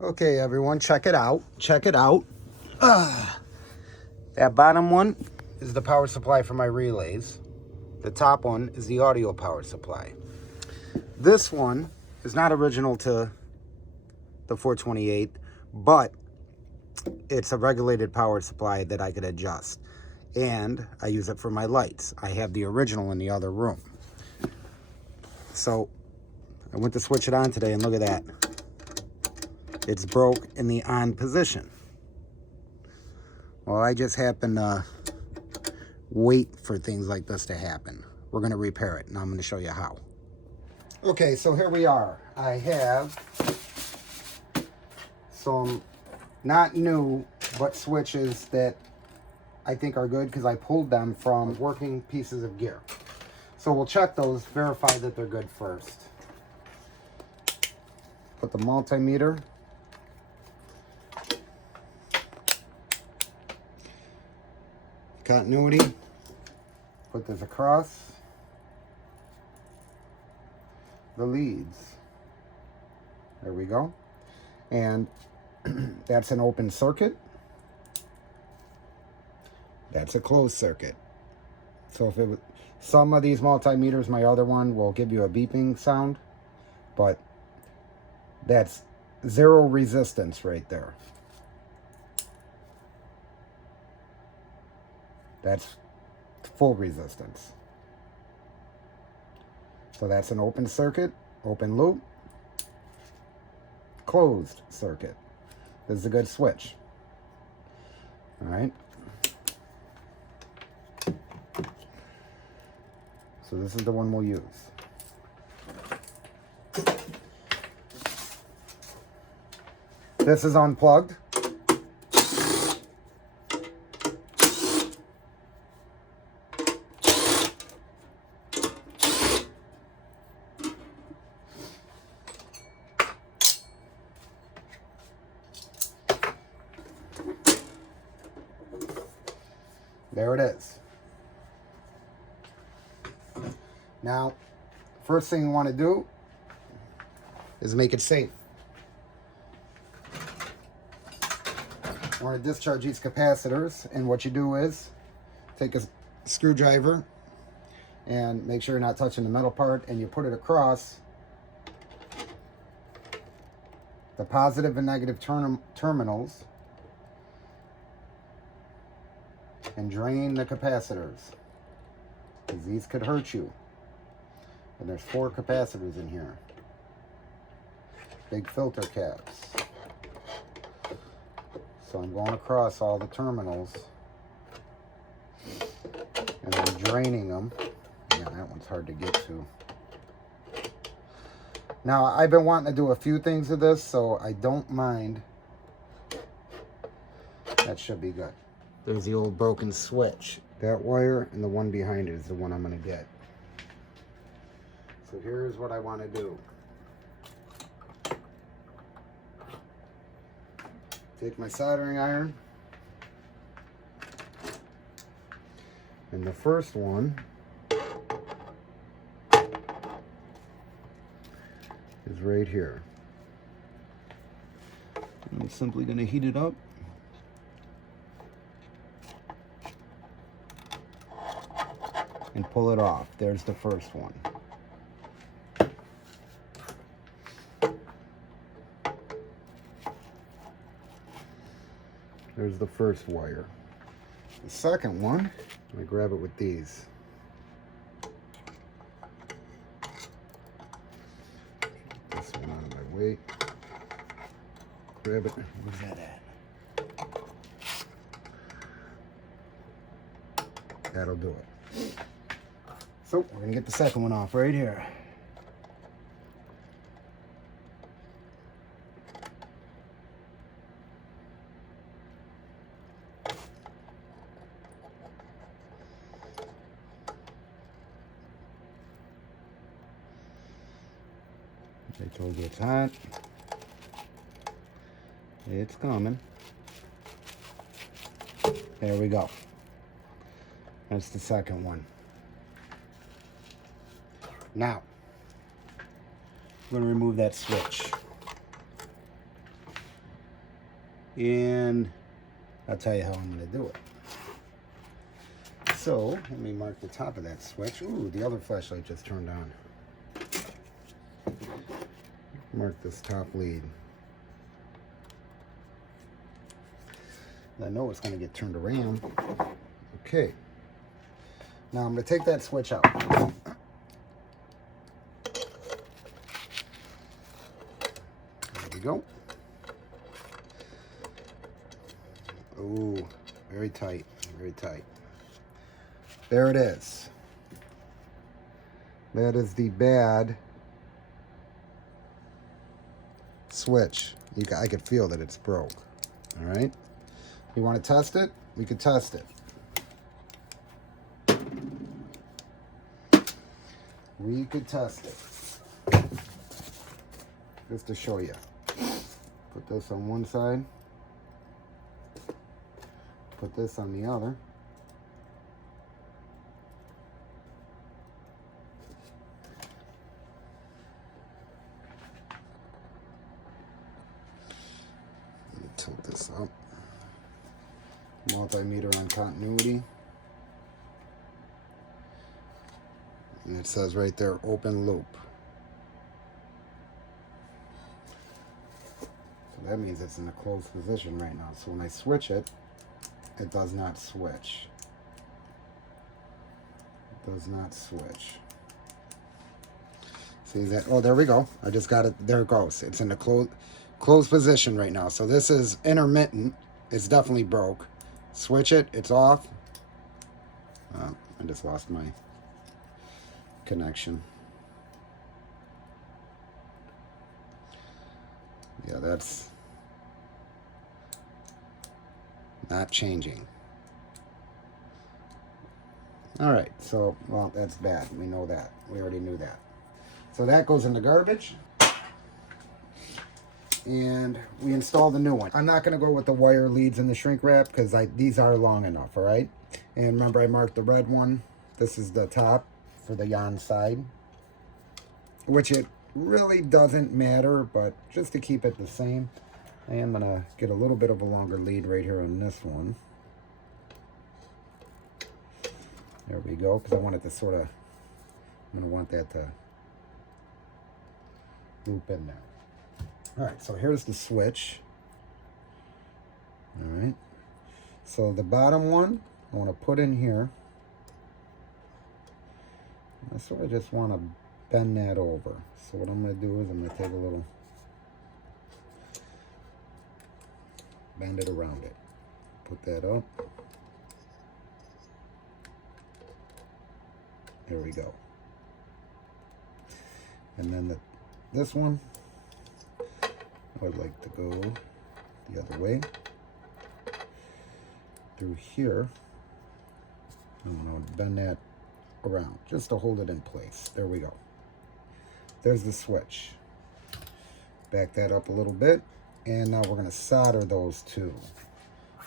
Okay, everyone, check it out. Check it out. That bottom one is the power supply for my relays. The top one is the audio power supply. This one is not original to the 428, but it's a regulated power supply that I could adjust. And I use it for my lights. I have the original in the other room. So I went to switch it on today, and look at that. It's broke in the on position. Well, I just happen to wait for things like this to happen. We're going to repair it, and I'm going to show you how. Okay, so here we are. I have some not new, but switches that I think are good because I pulled them from working pieces of gear. So we'll check those, verify that they're good first. Put the multimeter. Continuity. Put this across the leads. There we go. And that's an open circuit. That's a closed circuit. So if it was, some of these multimeters, my other one will give you a beeping sound, but that's zero resistance right there. That's full resistance. So that's an open circuit, open loop, closed circuit. This is a good switch. All right. So this is the one we'll use. This is unplugged. There it is. Now, first thing you want to do is make it safe. You want to discharge these capacitors, and what you do is take a screwdriver and make sure you're not touching the metal part, and you put it across the positive and negative terminals and drain the capacitors, because these could hurt you. And there's 4 capacitors in here. Big filter caps. So I'm going across all the terminals and then draining them. Yeah, that one's hard to get to. Now, I've been wanting to do a few things with this, so I don't mind. That should be good. There's the old broken switch. That wire and the one behind it is the one I'm going to get. So here's what I want to do. Take my soldering iron. And the first one is right here. I'm simply going to heat it up. And pull it off. There's the first one. There's the first wire. The second one, I grab it with these. This one out of my way. Grab it. Where's that at? That'll do it. So we're gonna get the second one off right here. I told you it's hot. It's coming. There we go. That's the second one. Now, I'm going to remove that switch. And I'll tell you how I'm going to do it. So, let me mark the top of that switch. Ooh, the other flashlight just turned on. Mark this top lead. I know it's going to get turned around. Okay. Now I'm going to take that switch out. There we go. Ooh, very tight, very tight. There it is. That is the bad switch. I could feel that it's broke. All right. You want to test it? We could test it. We could test it. Just to show you. Put this on one side. Put this on the other. Let me tilt this up. Multimeter on continuity. And it says right there, open loop. So that means it's in a closed position right now. So when I switch it, it does not switch. It does not switch. See that? Oh, there we go. I just got it. There it goes. It's in a closed position right now. So this is intermittent. It's definitely broke. Switch it. It's off. I just lost my connection. Yeah, that's not changing. All right, so, well, that's bad. We know that. We already knew that. So that goes in the garbage. And we installed the new one. I'm not going to go with the wire leads and the shrink wrap because these are long enough, all right? And remember, I marked the red one. This is the top for the yon side, which it really doesn't matter, but just to keep it the same, I am going to get a little bit of a longer lead right here on this one. There we go, because I want it to sort of, I'm going to want that to loop in there. All right, so here's the switch. All right, so the bottom one, I want to put in here. I sort of just want to bend that over. So what I'm going to do is I'm going to take a little, bend it around it. Put that up. There we go. And then this one, I would like to go the other way. Through here. I'm going to bend that around just to hold it in place. There we go. There's the switch. Back that up a little bit, and now we're going to solder those two.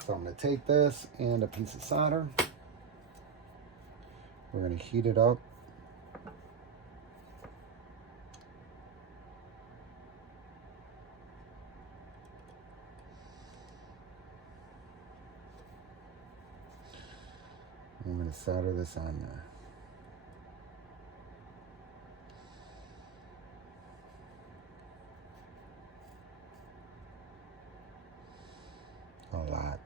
So I'm going to take this and a piece of solder. We're going to heat it up. I'm going to solder this on there. A lot.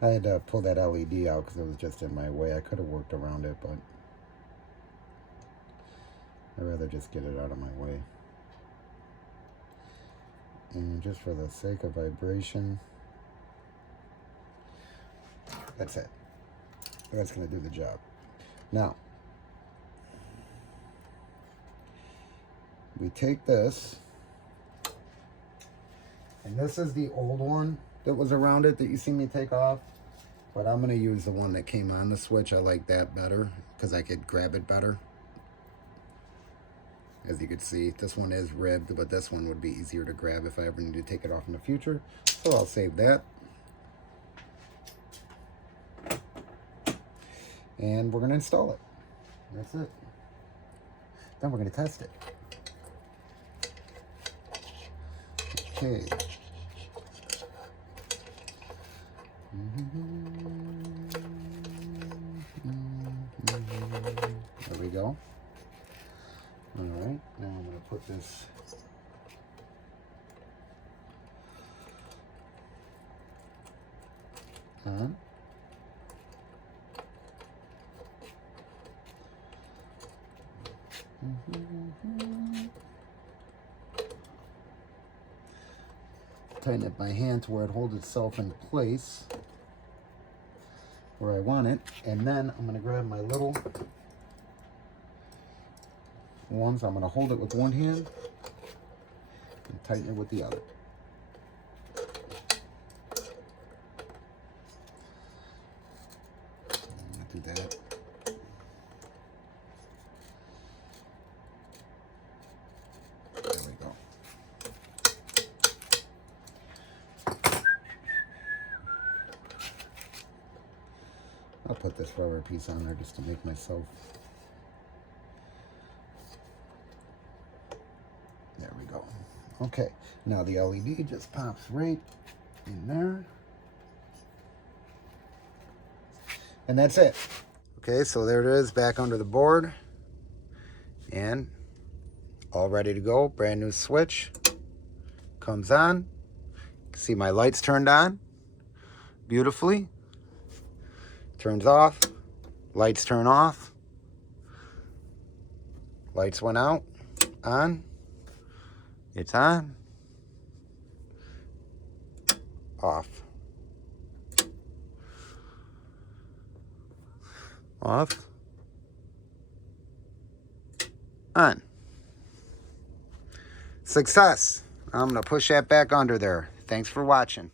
I had to pull that LED out because it was just in my way. I could have worked around it, but I'd rather just get it out of my way. And just for the sake of vibration, that's it. That's going to do the job. Now, we take this, and this is the old one that was around it that you see me take off, but I'm going to use the one that came on the switch. I like that better because I could grab it better. As you can see, this one is ribbed, but this one would be easier to grab if I ever need to take it off in the future. So I'll save that. And we're going to install it. That's it. Then we're going to test it. Okay. There we go. All right, now I'm going to put this on. Tighten it by hand to where it holds itself in place where I want it, and then I'm going to grab my little ones. I'm going to hold it with one hand and tighten it with the other. I'm going to do that. There we go. I'll put this rubber piece on there just to make myself. There we go. Okay, now the LED just pops right in there. And that's it. Okay, so there it is, back under the board. And all ready to go. Brand new switch. Comes on. You can see my lights turned on beautifully. Turns off. Lights turn off. Lights went out. On. It's on. Off. Off. On. Success. I'm going to push that back under there. Thanks for watching.